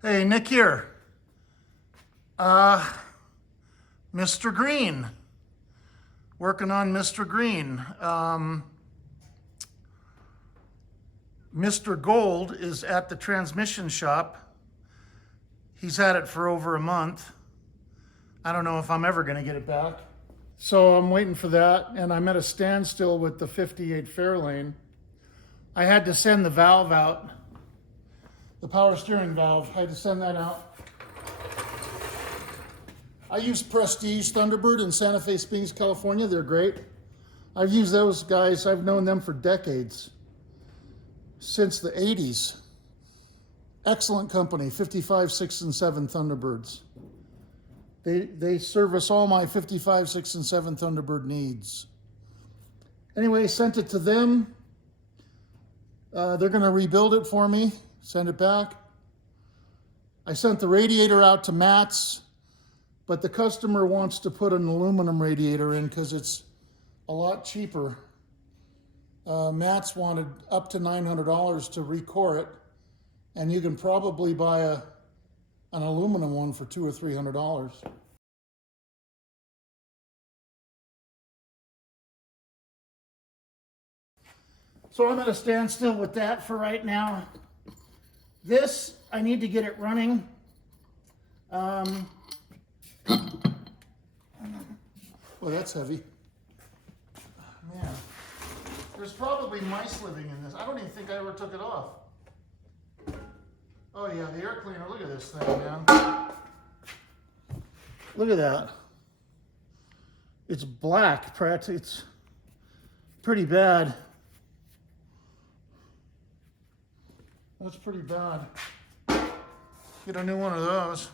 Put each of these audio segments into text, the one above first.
Hey, Nick here. Uh, Mr. Green. Working on Mr. Green. Mr. Gold is at the transmission shop. He's had it for over a month. I don't know if I'm ever going to get it back. So I'm waiting for that, and I'm at a standstill with the 58 Fairlane. I had to send the valve out, the power steering valve. I had to send that out. I use Prestige Thunderbird in Santa Fe Springs, California. They're great. I've used those guys. I've known them for decades, since the 80s. Excellent company, 55, 6, and 7 Thunderbirds. They service all my 55, 6, and 7 Thunderbird needs. Anyway, sent it to them. They're going to rebuild it for me, send it back. I sent the radiator out to Matt's, but the customer wants to put an aluminum radiator in because it's a lot cheaper. Matt's wanted up to $900 to recore it, and you can probably buy an aluminum one for $200 or $300. So I'm at a standstill with that for right now. This, I need to get it running. Well, that's heavy. Man, there's probably mice living in this. I don't even think I ever took it off. Oh yeah, the air cleaner, look at this thing, man. Look at that. It's black, practically. It's pretty bad. That's pretty bad. Get a new one of those.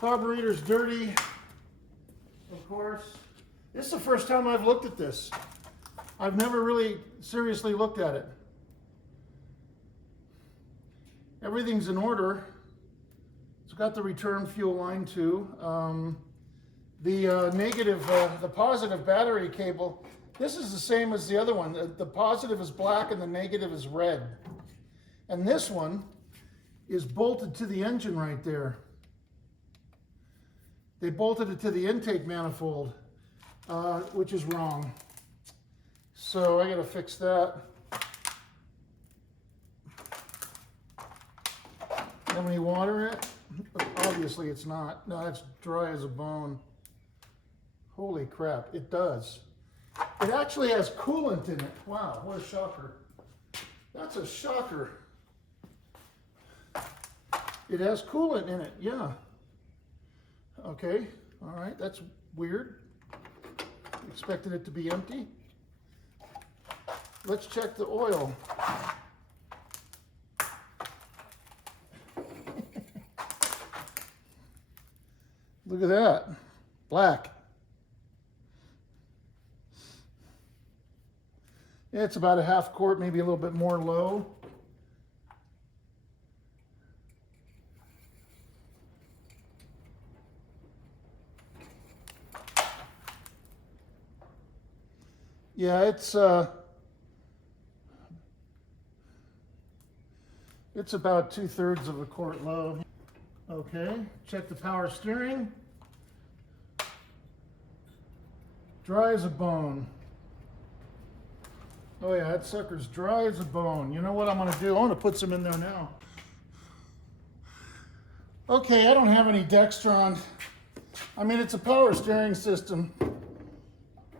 Carburetor's dirty, of course. This is the first time I've looked at this. I've never really seriously looked at it. Everything's in order. It's got the return fuel line too. The positive battery cable, this is the same as the other one. The positive is black and the negative is red. And this one is bolted to the engine right there. They bolted it to the intake manifold, which is wrong. So I gotta fix that. Let me water it. Obviously it's not. No, it's dry as a bone. Holy crap, it does. It actually has coolant in it. Wow, what a shocker. That's a shocker. It has coolant in it, yeah. Okay, all right, that's weird. Expected it to be empty. Let's check the oil. Look at that, black. Yeah, it's about a half quart, maybe a little bit more low. Yeah, it's about 2/3 of a quart low. Okay, check the power steering. Dry as a bone. Oh yeah, that sucker's dry as a bone. You know what I'm gonna do? I'm gonna put some in there now. Okay, I don't have any Dextron. I mean, it's a power steering system.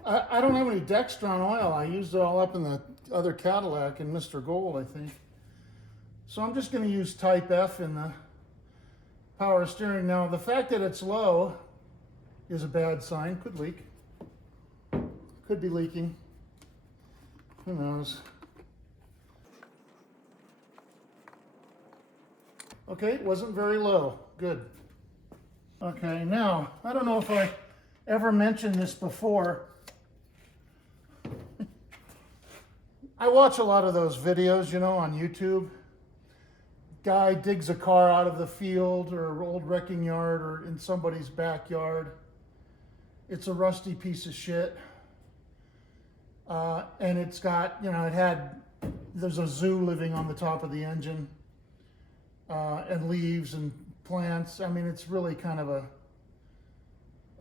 I don't have any Dextron oil. I used it all up in the other Cadillac in Mr. Gold, I think. So I'm just going to use Type F in the power steering. Now, the fact that it's low is a bad sign. Could leak. Could be leaking. Who knows? Okay, it wasn't very low. Good. Okay, now, I don't know if I ever mentioned this before. I watch a lot of those videos, you know, on YouTube. Guy digs a car out of the field or old wrecking yard or in somebody's backyard. It's a rusty piece of shit. And it's got, you know, it had there's a zoo living on the top of the engine, and leaves and plants. I mean, it's really kind of a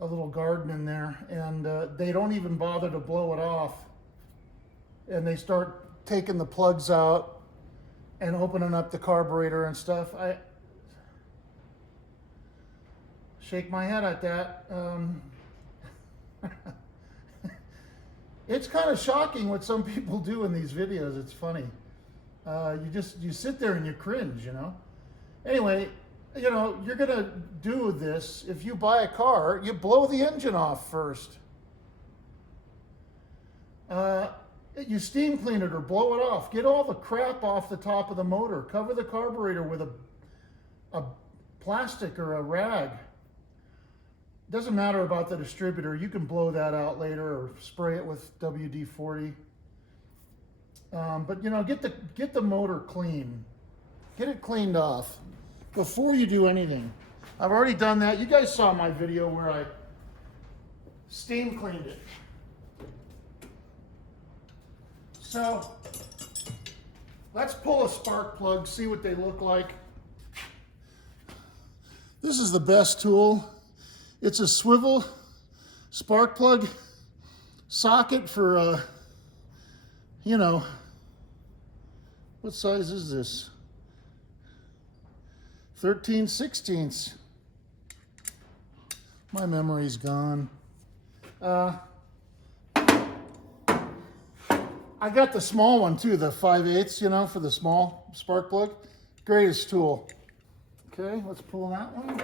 little garden in there, and they don't even bother to blow it off. And they start taking the plugs out and opening up the carburetor and stuff. I shake my head at that. It's kind of shocking what some people do in these videos. It's funny. You sit there and you cringe, you know. Anyway, you know, you're gonna do this. If you buy a car, you blow the engine off first. You steam clean it or blow it off. Get all the crap off the top of the motor. Cover the carburetor with a plastic or a rag. Doesn't matter about the distributor. You can blow that out later or spray it with WD-40. But you know, get the motor clean. Get it cleaned off before you do anything. I've already done that. You guys saw my video where I steam cleaned it. So let's pull a spark plug, see what they look like. This is the best tool. It's a swivel spark plug socket for, you know, what size is this? 13/16. My memory's gone. I got the small one too, the 5/8, you know, for the small spark plug. Greatest tool. Okay, let's pull that one.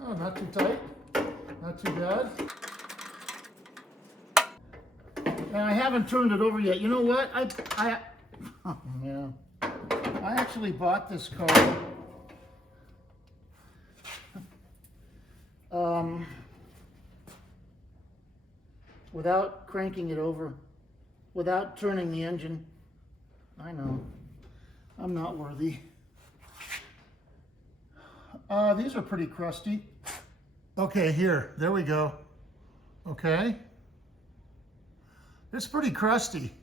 Oh, not too tight, not too bad. Now I haven't turned it over yet. You know what? Oh man, I actually bought this car. Without cranking it over, without turning the engine. I know, I'm not worthy. These are pretty crusty. Okay, there we go. Okay. It's pretty crusty.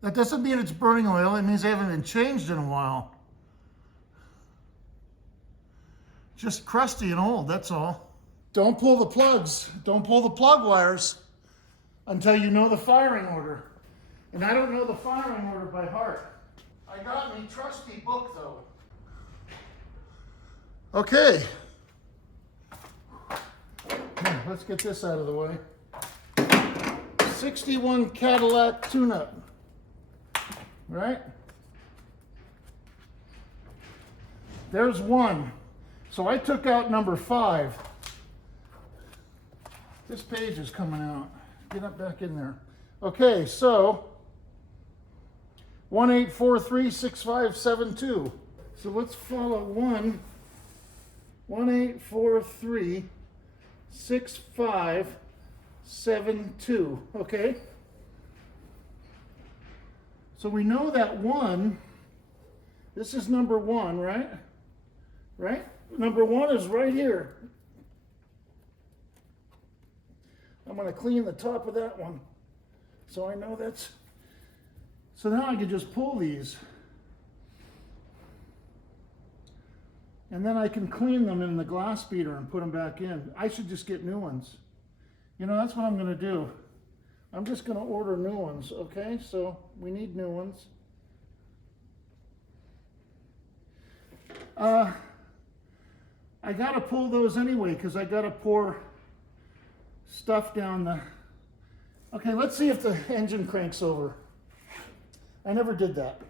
That doesn't mean it's burning oil. It means they haven't been changed in a while. Just crusty and old, that's all. Don't pull the plugs. Don't pull the plug wires until you know the firing order. And I don't know the firing order by heart. I got me trusty book though. Okay. Let's get this out of the way. 61 Cadillac tune-up. Right? There's one. So I took out number 5. This page is coming out. Get up back in there. Okay, so 18436572. So let's follow 18436572. Okay? So we know that 1, this is number 1, right? Right? Number 1 is right here. I'm going to clean the top of that one. So I know that's... So now I can just pull these. And then I can clean them in the glass beater and put them back in. I should just get new ones. You know, that's what I'm going to do. I'm just going to order new ones, okay? So we need new ones. I got to pull those anyway because I got to pour stuff down the... Okay, let's see if the engine cranks over. I never did that.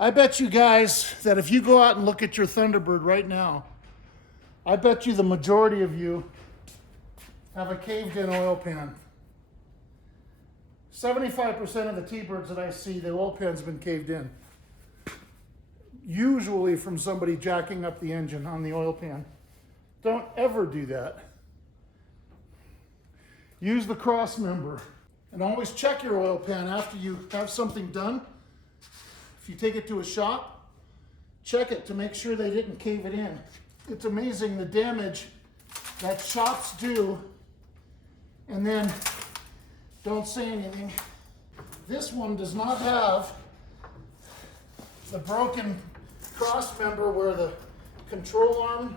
I bet you guys that if you go out and look at your Thunderbird right now, I bet you the majority of you have a caved-in oil pan. 75% of the T-Birds that I see, the oil pan's been caved in. Usually from somebody jacking up the engine on the oil pan. Don't ever do that. Use the cross member. And always check your oil pan after you have something done. If you take it to a shop, check it to make sure they didn't cave it in. It's amazing the damage that shops do and then don't say anything. This one does not have the broken cross member where the control arm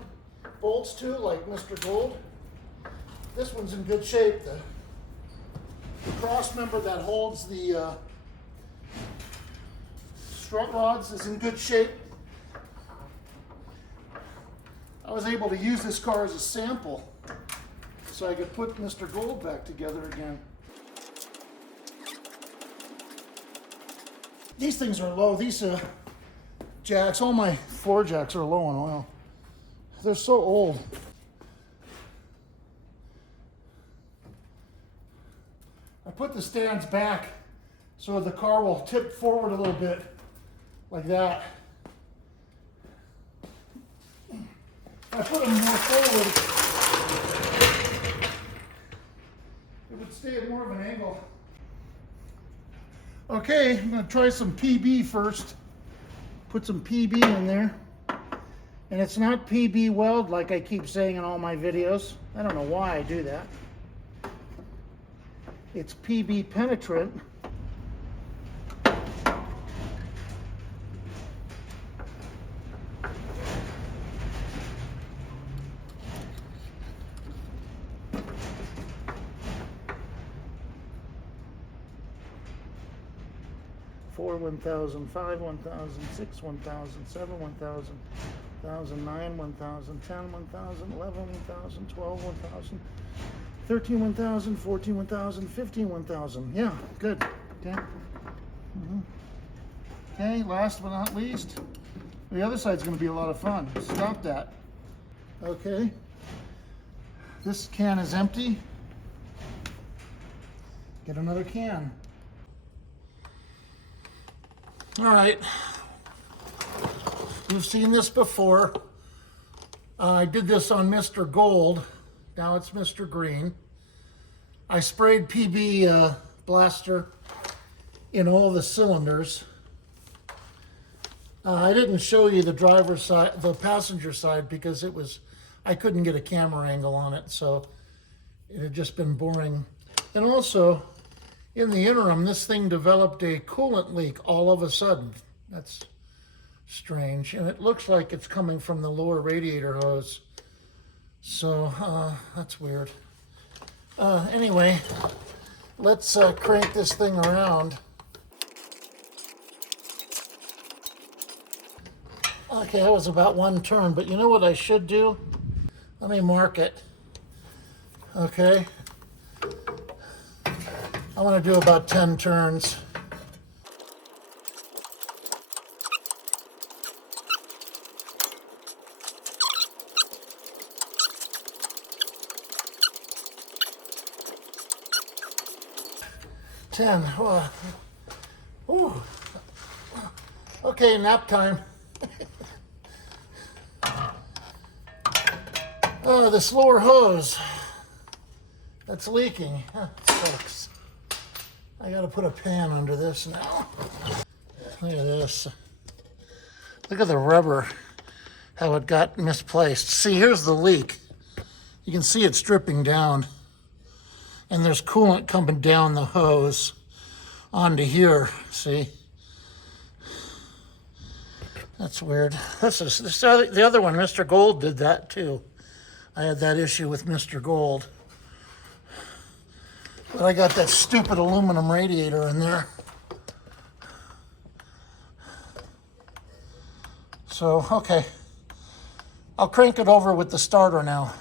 bolts to, like Mr. Gold. This one's in good shape. The cross member that holds the strut rods is in good shape. I was able to use this car as a sample so I could put Mr. Gold back together again. These things are low. These jacks, all my floor jacks are low on oil. They're so old. I put the stands back so the car will tip forward a little bit, like that. If I put them more forward, it would stay at more of an angle. Okay, I'm going to try some PB first. Put some PB in there. And it's not PB weld like I keep saying in all my videos. I don't know why I do that. It's PB penetrant. Four 1,000, 5 1,000, 6 1,000, 7 1,000, 1,009 1,000, 10 1,000, 11 1,000, 12 1,000, 13 1,000, 14 1,000, 15 1,000. Yeah, good. Okay. Okay, last but not least, the other side's going to be a lot of fun. Stop that. Okay. This can is empty. Get another can. All right, you've seen this before. I did this on Mr. Gold. Now it's Mr. Green. I sprayed PB blaster in all the cylinders. I didn't show you the driver's side, the passenger side, because I couldn't get a camera angle on it, so it had just been boring. And also, in the interim, this thing developed a coolant leak all of a sudden. That's strange. And it looks like it's coming from the lower radiator hose. So that's weird. Anyway, let's crank this thing around. Okay, that was about one turn, but you know what I should do? Let me mark it. Okay. I want to do about 10 turns. Oh. Ooh. Okay, nap time. Oh, this lower hose that's leaking. Sucks. I gotta put a pan under this now. Look at this. Look at the rubber, how it got misplaced. See, here's the leak. You can see it's dripping down. And there's coolant coming down the hose onto here, see? That's weird. The other one, Mr. Gold did that too. I had that issue with Mr. Gold. But I got that stupid aluminum radiator in there. So, okay. I'll crank it over with the starter now.